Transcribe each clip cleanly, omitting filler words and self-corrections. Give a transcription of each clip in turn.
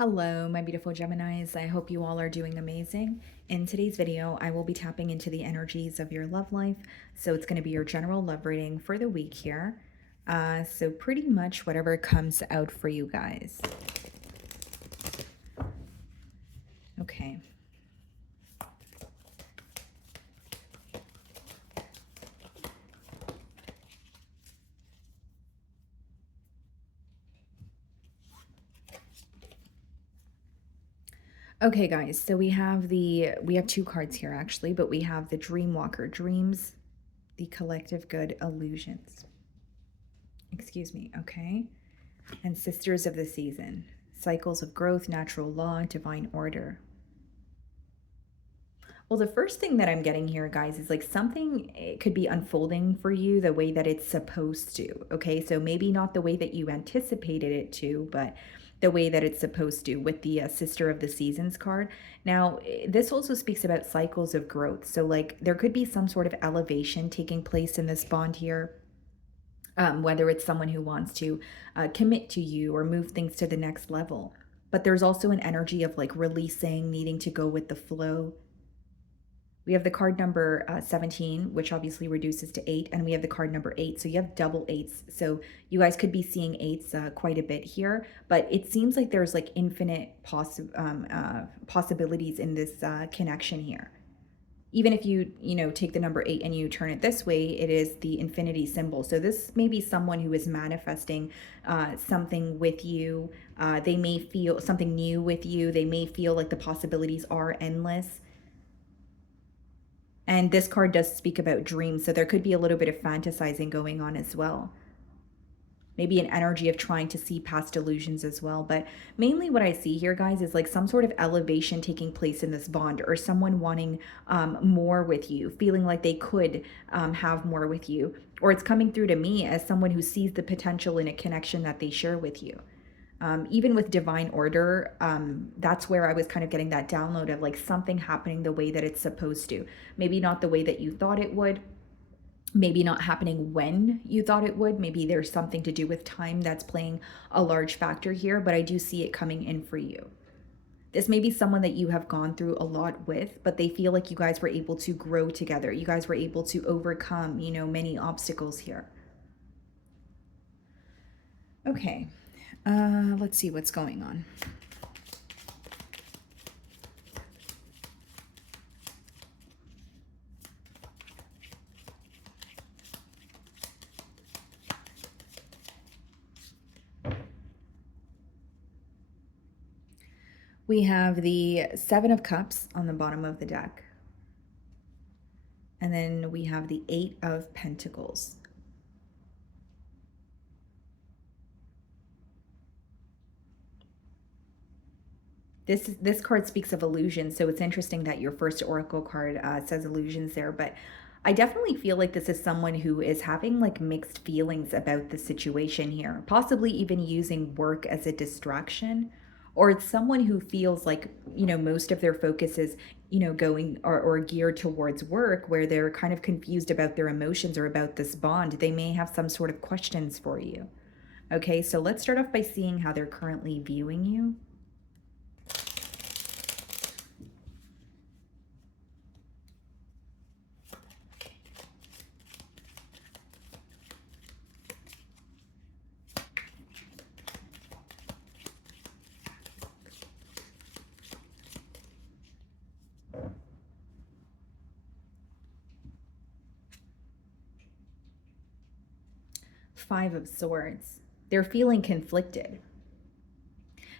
Hello, my beautiful Geminis. I hope you all are doing amazing. In today's video, I will be tapping into the energies of your love life. So it's going to be your general love reading for the week here. So pretty much whatever comes out for you guys. Okay. Okay, guys, so we have two cards here actually, but we have the Dream Walker, dreams, the collective good, illusions. Excuse me, okay? And Sisters of the Season, cycles of growth, natural law, divine order. Well, the first thing that I'm getting here, guys, is like something it could be unfolding for you the way that it's supposed to. Okay, so maybe not the way that you anticipated it to, but the way that it's supposed to with the Sister of the Seasons card. Now, this also speaks about cycles of growth. So, like, there could be some sort of elevation taking place in this bond here. Whether it's someone who wants to commit to you or move things to the next level. But there's also an energy of like releasing, needing to go with the flow. We have the card number 17, which obviously reduces to 8, and we have the card number 8. So you have double 8s. So you guys could be seeing 8s quite a bit here, but it seems like there's like infinite possibilities in this connection here. Even if you take the number 8 and you turn it this way, it is the infinity symbol. So this may be someone who is manifesting something with you. They may feel something new with you. They may feel like the possibilities are endless. And this card does speak about dreams, so there could be a little bit of fantasizing going on as well. Maybe an energy of trying to see past illusions as well. But mainly what I see here, guys, is like some sort of elevation taking place in this bond, or someone wanting more with you, feeling like they could have more with you. Or it's coming through to me as someone who sees the potential in a connection that they share with you. Even with divine order, that's where I was kind of getting that download of like something happening the way that it's supposed to. Maybe not the way that you thought it would. Maybe not happening when you thought it would. Maybe there's something to do with time that's playing a large factor here, but I do see it coming in for you. This may be someone that you have gone through a lot with, but they feel like you guys were able to grow together. You guys were able to overcome, many obstacles here. Okay. Let's see what's going on. We have the Seven of Cups on the bottom of the deck. And then we have the Eight of Pentacles. This card speaks of illusions, so it's interesting that your first oracle card says illusions there, but I definitely feel like this is someone who is having like mixed feelings about the situation here, possibly even using work as a distraction, or it's someone who feels like, most of their focus is, going or geared towards work, where they're kind of confused about their emotions or about this bond. They may have some sort of questions for you. Okay, so let's start off by seeing how they're currently viewing you. Five of Swords. They're feeling conflicted.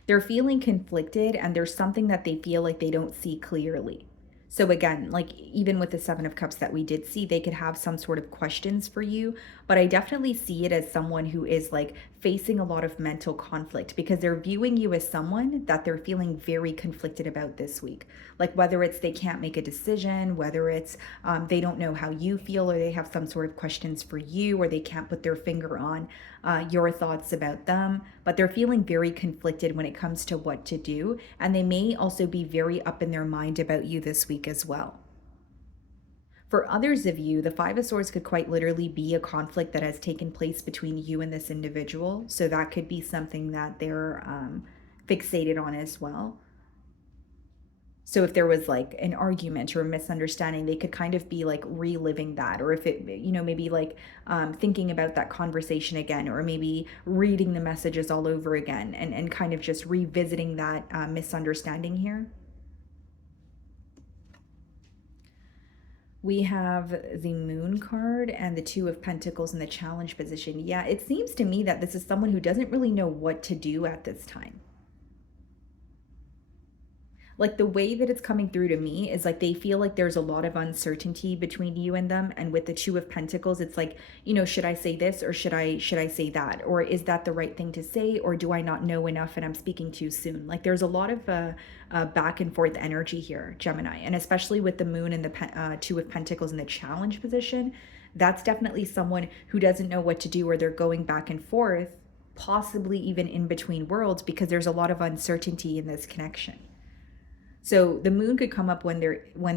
They're feeling conflicted, and there's something that they feel like they don't see clearly. So again, like even with the Seven of Cups that we did see, they could have some sort of questions for you, but I definitely see it as someone who is like facing a lot of mental conflict, because they're viewing you as someone that they're feeling very conflicted about this week. Like whether it's they can't make a decision, whether it's they don't know how you feel, or they have some sort of questions for you, or they can't put their finger on your thoughts about them, but they're feeling very conflicted when it comes to what to do. And they may also be very up in their mind about you this week as well. For others of you, the Five of Swords could quite literally be a conflict that has taken place between you and this individual. So that could be something that they're fixated on as well. So if there was like an argument or a misunderstanding, they could kind of be like reliving that. Or if it, maybe like thinking about that conversation again, or maybe reading the messages all over again, and kind of just revisiting that misunderstanding here. We have the Moon card and the Two of Pentacles in the challenge position. Yeah, it seems to me that this is someone who doesn't really know what to do at this time. Like the way that it's coming through to me is like they feel like there's a lot of uncertainty between you and them. And with the Two of Pentacles, it's like, should I say this, or should I say that, or is that the right thing to say, or do I not know enough and I'm speaking too soon? Like there's a lot of back and forth energy here, Gemini, and especially with the Moon and the Two of Pentacles in the challenge position, that's definitely someone who doesn't know what to do, or they're going back and forth, possibly even in between worlds, because there's a lot of uncertainty in this connection. So the Moon could come up when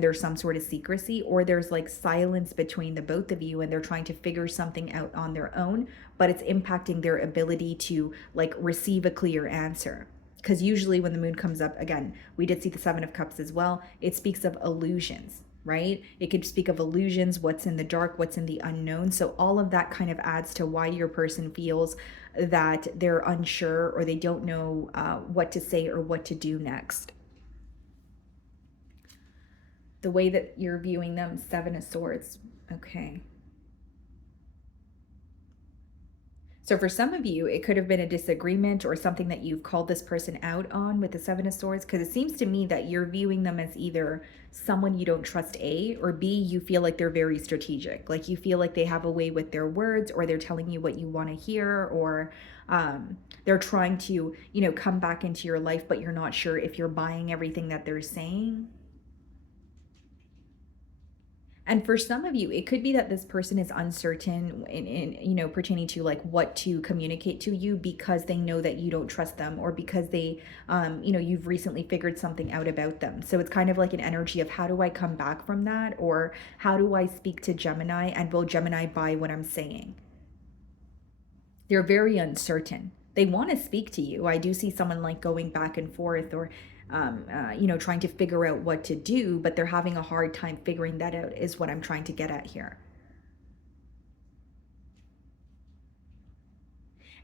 there's some sort of secrecy, or there's like silence between the both of you and they're trying to figure something out on their own, but it's impacting their ability to like receive a clear answer. Because usually when the Moon comes up, again, we did see the Seven of Cups as well, it speaks of illusions, right? It could speak of illusions, what's in the dark, what's in the unknown. So all of that kind of adds to why your person feels that they're unsure, or they don't know what to say or what to do next. The way that you're viewing them, Seven of Swords. Okay. So for some of you, it could have been a disagreement or something that you've called this person out on with the Seven of Swords, because it seems to me that you're viewing them as either someone you don't trust, A, or B, you feel like they're very strategic. Like you feel like they have a way with their words, or they're telling you what you want to hear, or they're trying to, come back into your life, but you're not sure if you're buying everything that they're saying. And for some of you, it could be that this person is uncertain in pertaining to like what to communicate to you, because they know that you don't trust them, or because they, you've recently figured something out about them. So it's kind of like an energy of, how do I come back from that? Or how do I speak to Gemini, and will Gemini buy what I'm saying? They're very uncertain. They want to speak to you. I do see someone like going back and forth, or trying to figure out what to do, but they're having a hard time figuring that out, is what I'm trying to get at here.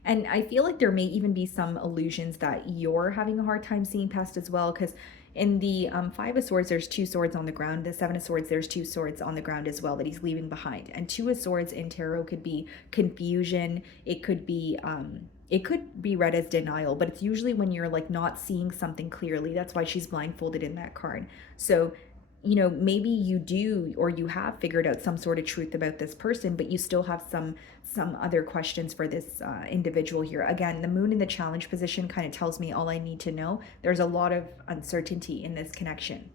And I feel like there may even be some illusions that you're having a hard time seeing past as well, because in the Five of Swords, there's two swords on the ground. The Seven of Swords, there's two swords on the ground as well that he's leaving behind. And Two of Swords in tarot could be confusion. It could be read as denial, but it's usually when you're like not seeing something clearly. That's why she's blindfolded in that card. So maybe you do, or you have figured out some sort of truth about this person, but you still have some other questions for this individual here. Again, the Moon in the challenge position kind of tells me all I need to know. There's a lot of uncertainty in this connection.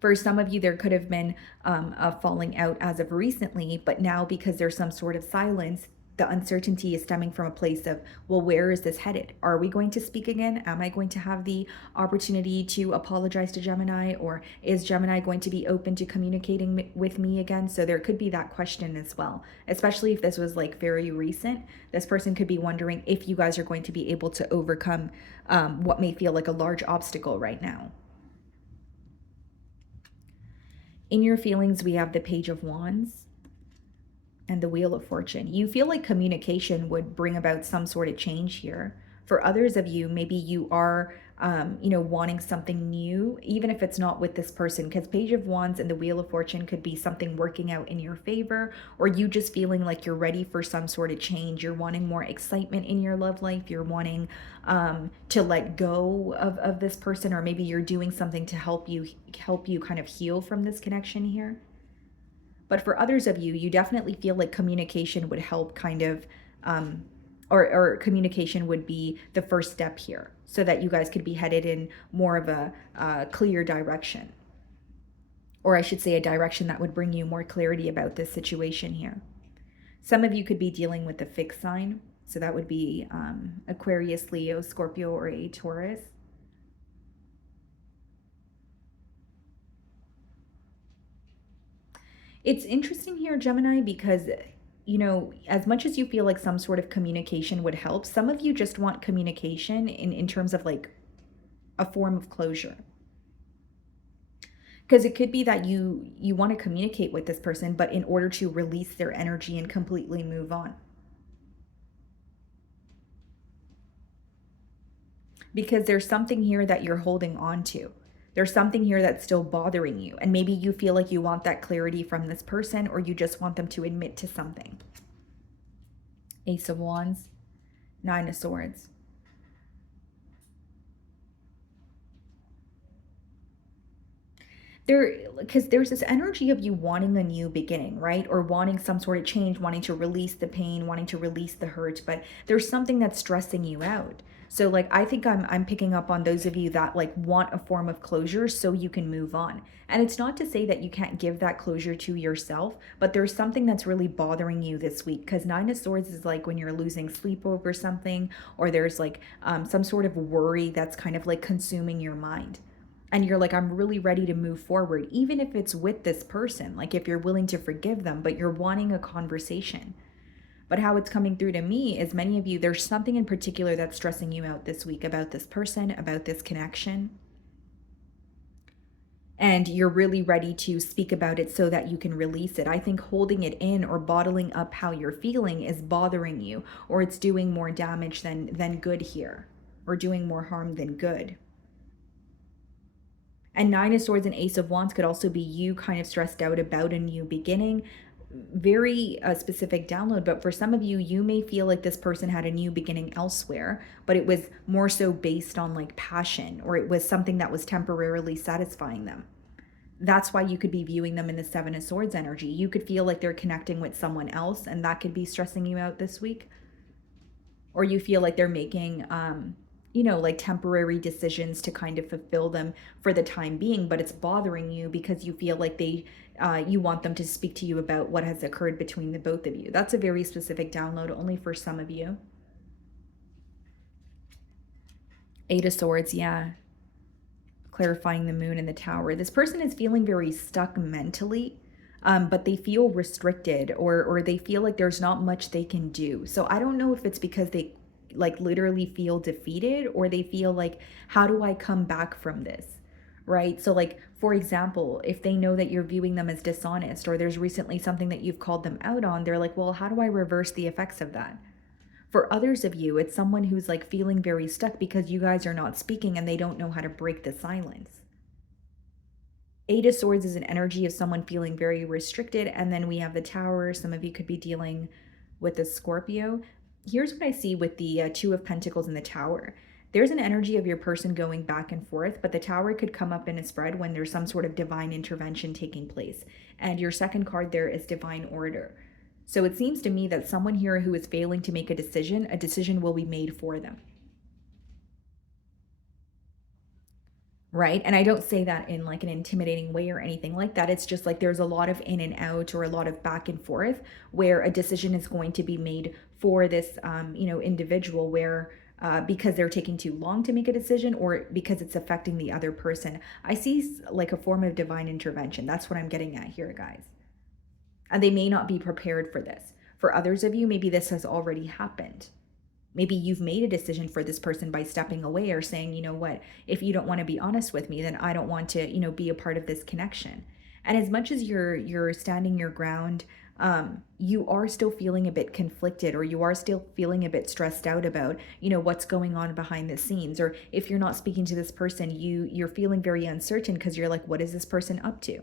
For some of you, there could have been a falling out as of recently, but now because there's some sort of silence, the uncertainty is stemming from a place of, well, where is this headed? Are we going to speak again? Am I going to have the opportunity to apologize to Gemini? Or is Gemini going to be open to communicating with me again? So there could be that question as well, especially if this was like very recent. This person could be wondering if you guys are going to be able to overcome what may feel like a large obstacle right now. In your feelings, we have the Page of Wands and the Wheel of Fortune. You feel like communication would bring about some sort of change here. For others of you, maybe you are, wanting something new, even if it's not with this person, because Page of Wands and the Wheel of Fortune could be something working out in your favor, or you just feeling like you're ready for some sort of change. You're wanting more excitement in your love life. You're wanting to let go of this person, or maybe you're doing something to help you kind of heal from this connection here. But for others of you, you definitely feel like communication would help kind of, or communication would be the first step here, so that you guys could be headed in more of a clear direction. Or I should say a direction that would bring you more clarity about this situation here. Some of you could be dealing with the fixed sign. So that would be Aquarius, Leo, Scorpio, or a Taurus. It's interesting here, Gemini, because as much as you feel like some sort of communication would help, some of you just want communication in terms of like a form of closure. Because it could be that you want to communicate with this person, but in order to release their energy and completely move on. Because there's something here that you're holding on to. There's something here that's still bothering you. And maybe you feel like you want that clarity from this person, or you just want them to admit to something. Ace of Wands, Nine of Swords. Because there's this energy of you wanting a new beginning, right? Or wanting some sort of change, wanting to release the pain, wanting to release the hurt, but there's something that's stressing you out. So like I think I'm picking up on those of you that like want a form of closure so you can move on. And it's not to say that you can't give that closure to yourself, but there's something that's really bothering you this week, because Nine of Swords is like when you're losing sleep over something, or there's like some sort of worry that's kind of like consuming your mind, and you're like, I'm really ready to move forward, even if it's with this person, like if you're willing to forgive them, but you're wanting a conversation. But how it's coming through to me is many of you, there's something in particular that's stressing you out this week about this person, about this connection. And you're really ready to speak about it so that you can release it. I think holding it in or bottling up how you're feeling is bothering you, or it's doing more damage than good here, or doing more harm than good. And Nine of Swords and Ace of Wands could also be you kind of stressed out about a new beginning. Very specific download, but for some of you, you may feel like this person had a new beginning elsewhere, but it was more so based on like passion, or it was something that was temporarily satisfying them. That's why you could be viewing them in the Seven of Swords energy. You could feel like they're connecting with someone else, and that could be stressing you out this week. Or you feel like they're making like temporary decisions to kind of fulfill them for the time being, but it's bothering you because you feel like you want them to speak to you about what has occurred between the both of you. That's a very specific download, only for some of you. Eight of Swords, yeah. Clarifying the Moon and the Tower. This person is feeling very stuck mentally, but they feel restricted, or they feel like there's not much they can do. So I don't know if it's because they like literally feel defeated, or they feel like, how do I come back from this? Right? So like, for example, if they know that you're viewing them as dishonest, or there's recently something that you've called them out on, they're like, well, how do I reverse the effects of that? For others of you, it's someone who's like feeling very stuck because you guys are not speaking and they don't know how to break the silence. Eight of Swords is an energy of someone feeling very restricted. And then we have the Tower. Some of you could be dealing with a Scorpio. Here's what I see with the Two of Pentacles and the Tower. There's an energy of your person going back and forth, but the Tower could come up in a spread when there's some sort of divine intervention taking place. And your second card there is divine order. So it seems to me that someone here who is failing to make a decision will be made for them. Right? And I don't say that in like an intimidating way or anything like that. It's just like there's a lot of in and out, or a lot of back and forth, where a decision is going to be made for this, individual, where because they're taking too long to make a decision, or because it's affecting the other person. I see like a form of divine intervention. That's what I'm getting at here, guys. And they may not be prepared for this. For others of you, maybe this has already happened. Maybe you've made a decision for this person by stepping away, or saying, you know what, if you don't want to be honest with me, then I don't want to, be a part of this connection. And as much as you're standing your ground, you are still feeling a bit conflicted, or you are still feeling a bit stressed out about, what's going on behind the scenes. Or if you're not speaking to this person, you're feeling very uncertain because you're like, what is this person up to?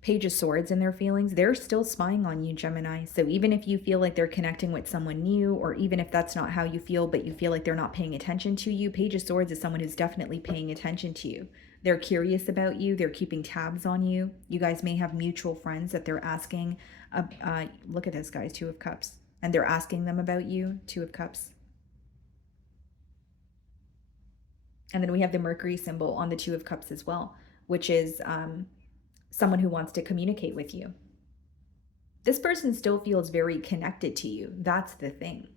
Page of Swords in their feelings, they're still spying on you, Gemini. So even if you feel like they're connecting with someone new, or even if that's not how you feel, but you feel like they're not paying attention to you, Page of Swords is someone who's definitely paying attention to you. They're curious about you. They're keeping tabs on you. You guys may have mutual friends that they're asking. Look at this, guys, Two of Cups. And they're asking them about you, Two of Cups. And then we have the Mercury symbol on the Two of Cups as well, which is someone who wants to communicate with you. This person still feels very connected to you. That's the thing.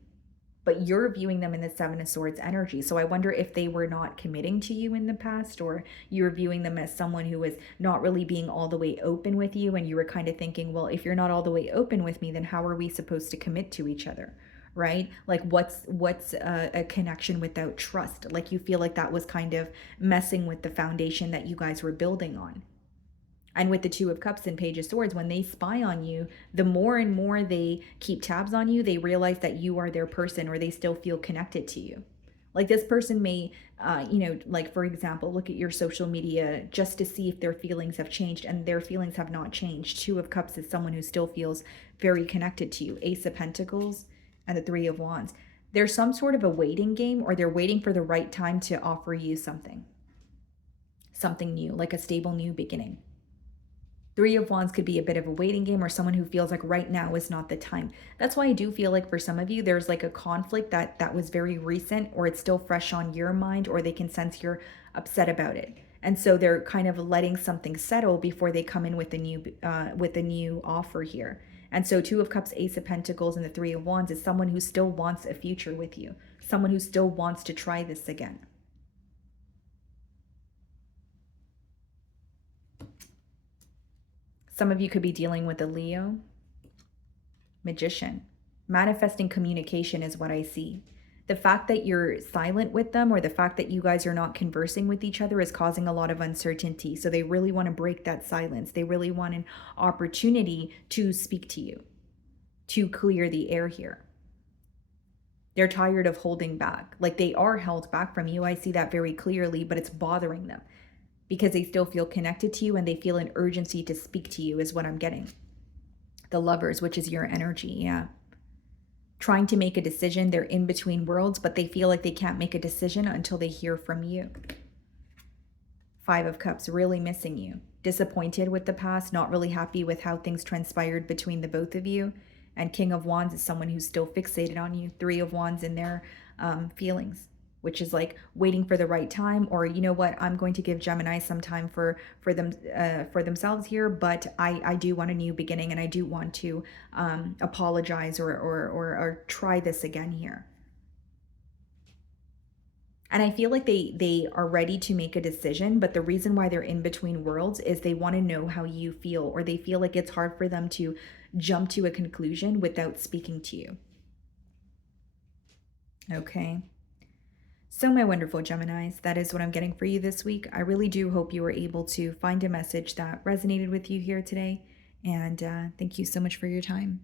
but you're viewing them in the Seven of Swords energy. So I wonder if they were not committing to you in the past, or you're viewing them as someone who is not really being all the way open with you. And you were kind of thinking, well, if you're not all the way open with me, then how are we supposed to commit to each other? Right? Like what's a connection without trust? Like you feel like that was kind of messing with the foundation that you guys were building on. And with the Two of Cups and Page of Swords, when they spy on you, the more and more they keep tabs on you, they realize that you are their person, or they still feel connected to you. Like this person may, like for example, look at your social media just to see if their feelings have changed, and their feelings have not changed. Two of Cups is someone who still feels very connected to you. Ace of Pentacles and the Three of Wands. There's some sort of a waiting game, or they're waiting for the right time to offer you something new, like a stable new beginning. Three of Wands could be a bit of a waiting game, or someone who feels like right now is not the time. That's why I do feel like for some of you, there's like a conflict that was very recent, or it's still fresh on your mind, or they can sense you're upset about it. And so they're kind of letting something settle before they come in with a new offer here. And so Two of Cups, Ace of Pentacles, and the Three of Wands is someone who still wants a future with you, someone who still wants to try this again. Some of you could be dealing with a Leo. Magician. Manifesting communication is what I see. The fact that you're silent with them, or the fact that you guys are not conversing with each other, is causing a lot of uncertainty. So they really want to break that silence. They really want an opportunity to speak to you, to clear the air here. They're tired of holding back. Like they are held back from you. I see that very clearly, but it's bothering them, because they still feel connected to you and they feel an urgency to speak to you, is what I'm getting. The Lovers, which is your energy, yeah. Trying to make a decision. They're in between worlds, but they feel like they can't make a decision until they hear from you. Five of Cups, really missing you. Disappointed with the past, not really happy with how things transpired between the both of you. And King of Wands is someone who's still fixated on you. Three of Wands in their feelings, which is like waiting for the right time, or you know what, I'm going to give Gemini some time for themselves here, but I do want a new beginning, and I do want to apologize or try this again here. And I feel like they are ready to make a decision, but the reason why they're in between worlds is they want to know how you feel, or they feel like it's hard for them to jump to a conclusion without speaking to you. Okay. So my wonderful Geminis, that is what I'm getting for you this week. I really do hope you were able to find a message that resonated with you here today. And thank you so much for your time.